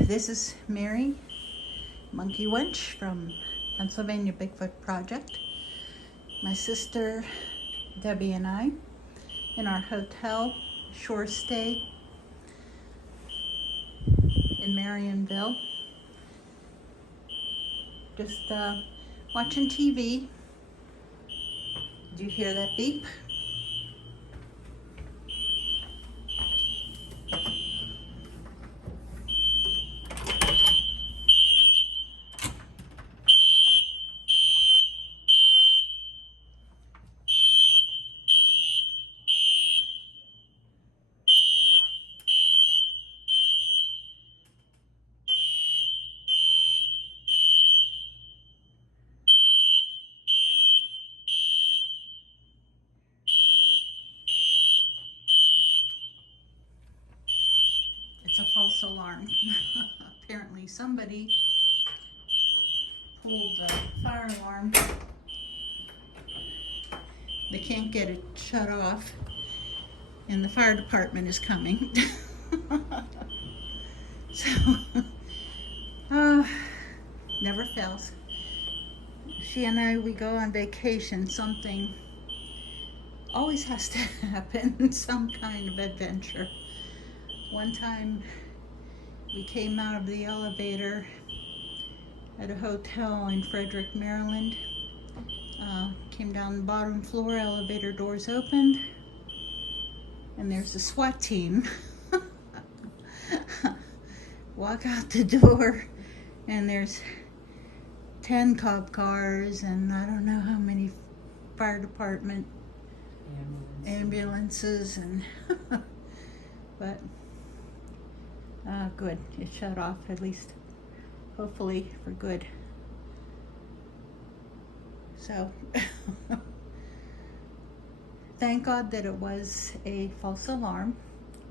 This is Mary Monkey Wench from Pennsylvania Bigfoot Project. My sister Debbie and I in our hotel shore stay in Marionville, just watching TV. Did you hear that beep? It's a false alarm. Apparently somebody pulled the fire alarm. They can't get it shut off, and the fire department is coming. So, never fails. She and I, we go on vacation, something always has to happen, some kind of adventure. One time we came out of the elevator at a hotel in Frederick, Maryland. Came down the bottom floor, elevator doors opened, and there's a SWAT team. Walk out the door, and there's 10 cop cars and I don't know how many fire department ambulances and but good, it shut off, at least hopefully for good. So thank God that it was a false alarm.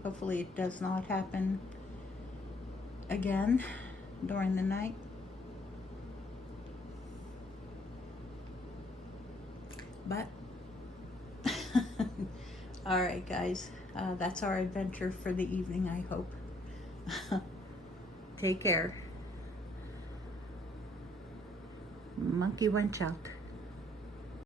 Hopefully it does not happen again during the night. But all right, guys, that's our adventure for the evening, I hope. Take care. Monkey Wench out.